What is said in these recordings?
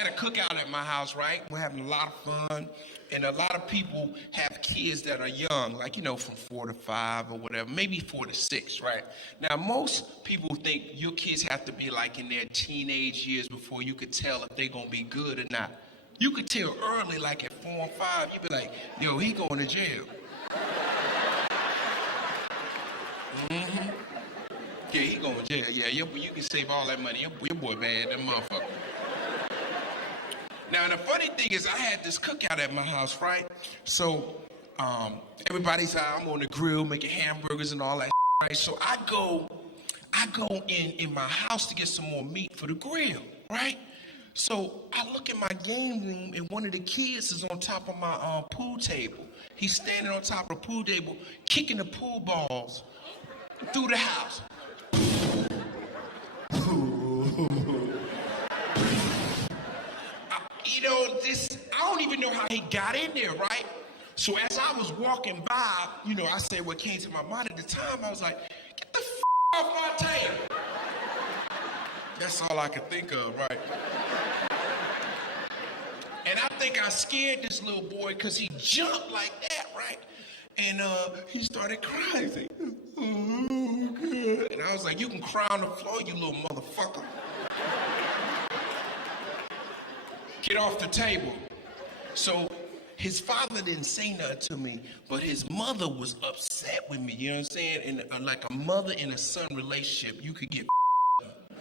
had a cookout at my house, right? We're having a lot of fun. And a lot of people have kids that are young, like, from 4 to 5 or whatever, maybe 4 to 6, right? Now, most people think your kids have to be like in their teenage years before you could tell if they're going to be good or not. You could tell early, like at 4 and 5, you'd be like, yo, he going to jail. Yeah, he going to jail. Yeah, you can save all that money. Your boy bad, that motherfucker. Now, the funny thing is I had this cookout at my house, right? So everybody's out, I'm on the grill making hamburgers and all that, right? So I go in my house to get some more meat for the grill, right? So I look in my game room and one of the kids is on top of my pool table. He's standing on top of the pool table, kicking the pool balls through the house. I don't even know how he got in there, right? So as I was walking by, I said what came to my mind at the time, I was like, get the off my table. That's all I could think of, right? And I think I scared this little boy because he jumped like that, right? And he started crying. Like, oh, God. And I was like, you can cry on the floor, you little motherfucker. Get off the table. So his father didn't say nothing to me, but his mother was upset with me, you know what I'm saying? And like a mother and a son relationship, you could get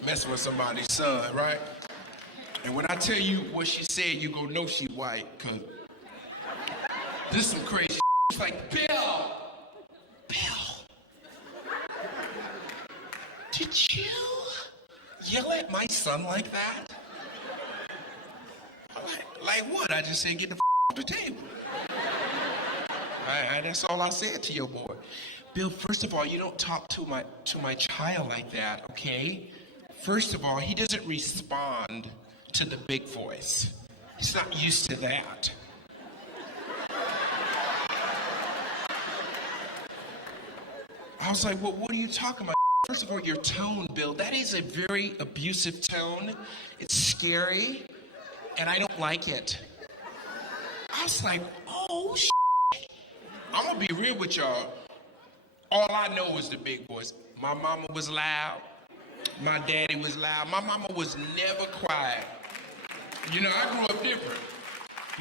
messing with somebody's son, right? And when I tell you what she said, you go know she white, cause this is some crazy shit. It's like, Bill, did you yell at my son like that? Like what? I just said get the off the table. That's all I said to your boy. Bill, first of all, you don't talk to my child like that, okay? First of all, he doesn't respond to the big voice. He's not used to that. I was like, well, what are you talking about? First of all, your tone, Bill, that is a very abusive tone. It's scary. And I don't like it. I was like, oh, shit. I'm going to be real with y'all. All I know is the big voice. My mama was loud. My daddy was loud. My mama was never quiet. I grew up different.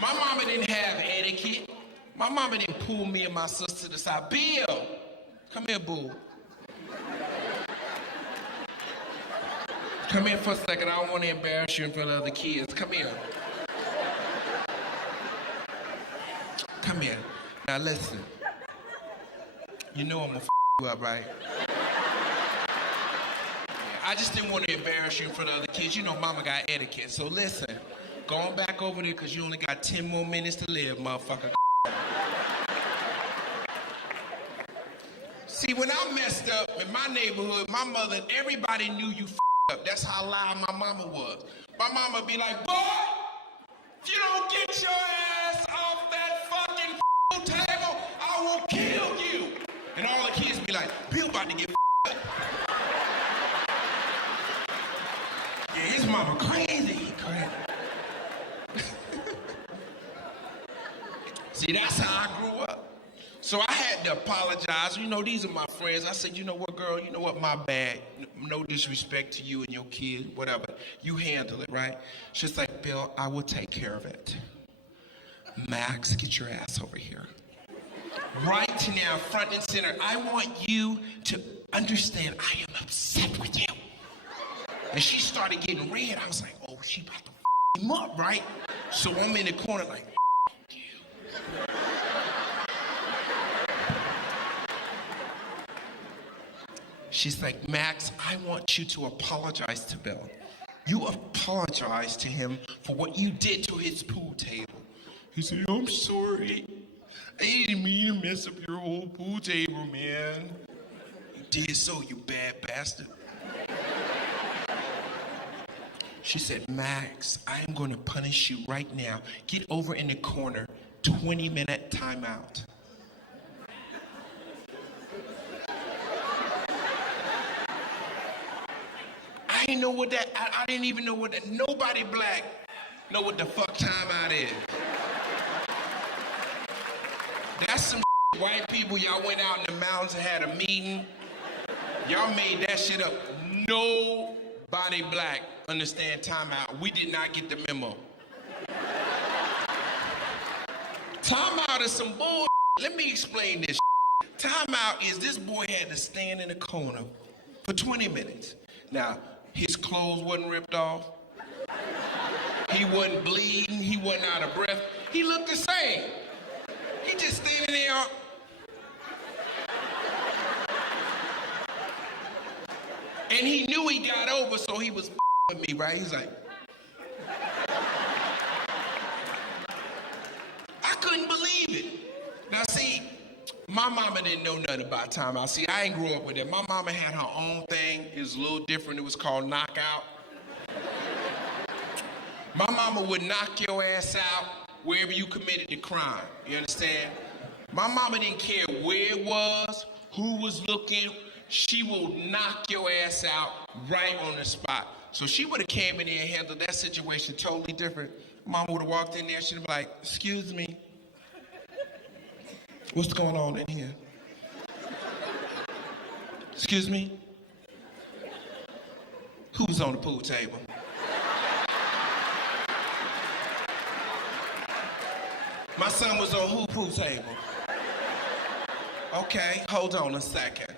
My mama didn't have etiquette. My mama didn't pull me and my sister to the side. Bill, come here, boo. Come here for a second. I don't want to embarrass you in front of other kids. Come here. Come here. Now listen. You know I'm gonna you up, right? I just didn't want to embarrass you in front of other kids. Mama got etiquette. So listen. Going back over there because you only got 10 more minutes to live, motherfucker. See, when I messed up in my neighborhood, my mother, everybody knew you up. That's how loud my mama was. My mama be like, boy, if you don't get your ass off that fucking table, I will kill you. And all the kids be like, Bill about to get up. Yeah, his mama crazy. See, that's how I grew up. So I had to apologize. These are my friends. I said, you know what, girl? You know what? My bad. No disrespect to you and your kid, whatever. You handle it, right? She's like, Bill, I will take care of it. Max, get your ass over here. Right now, front and center, I want you to understand I am upset with you. And she started getting red. I was like, oh, she about to f him up, right? So I'm in the corner like, you. She's like, Max, I want you to apologize to Bill. You apologize to him for what you did to his pool table. He said, I'm sorry. I didn't mean to mess up your whole pool table, man. You did so, you bad bastard. She said, Max, I am going to punish you right now. Get over in the corner. 20-minute timeout. I didn't know what that, I didn't even know what that, nobody black Know what the fuck timeout is? That's some white people, y'all went out in the mountains and had a meeting. Y'all made that shit up. Nobody black understand timeout. We did not get the memo. Timeout is some bull. Let me explain this. Timeout is this boy had to stand in the corner for 20 minutes. Now, his clothes wasn't ripped off. He wasn't bleeding. He wasn't out of breath. He looked the same. He just standing there. And he knew he got over, so he was with me, right? He's like, I couldn't believe it. Now see, my mama didn't know nothing about timeout. See, I ain't grew up with it. My mama had her own thing. It was a little different. It was called knockout. My mama would knock your ass out wherever you committed the crime. You understand? My mama didn't care where it was, who was looking. She will knock your ass out right on the spot. So she would have came in there and handled that situation totally different. Mama would have walked in there, she'd have been like, excuse me, what's going on in here? Excuse me? Who's on the pool table? My son was on who pool table? Okay, hold on a second.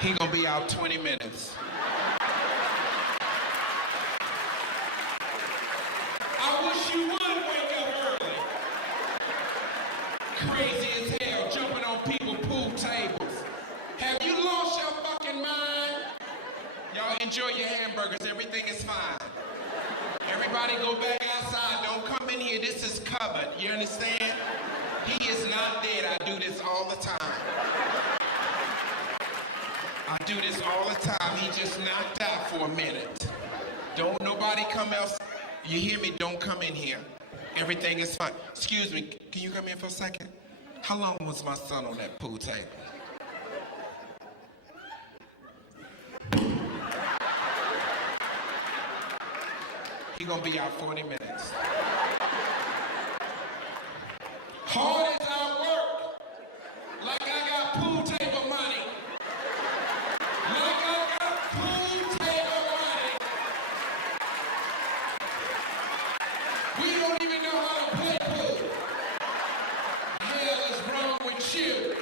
He gonna be out 20 minutes. I wish you would wake up early. Crazy as hell, jumping on people's pool tables. Have you lost your fucking mind? Y'all enjoy your hamburgers, everything is fine. Everybody go back outside, don't come in here, this is covered, you understand? He is not dead, I do this all the time. I do this all the time. He just knocked out for a minute. Don't nobody come else. You hear me? Don't come in here. Everything is fine. Excuse me, can you come in for a second? How long was my son on that pool table? He gonna be out 40 minutes. Hard as I work, like I got pool table money. We don't even know how to play pool. The hell is wrong with you?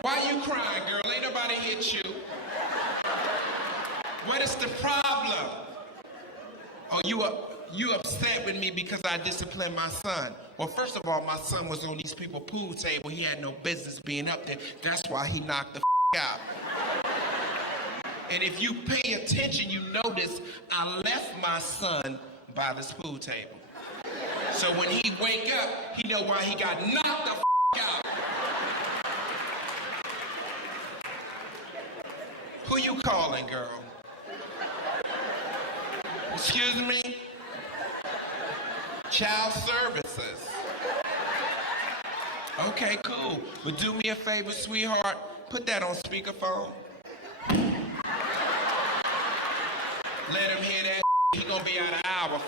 Why you crying, girl? Ain't nobody hit you. What is the problem? Oh, you upset with me because I disciplined my son. Well, first of all, my son was on these people's pool table. He had no business being up there. That's why he knocked the out. And if you pay attention, you notice I left my son by this pool table. So when he wake up, he know why he got knocked the out. Who you calling, girl? Excuse me? Child services. Okay, cool. But do me a favor, sweetheart. Put that on speakerphone. Let him hear that. He gonna be out an hour.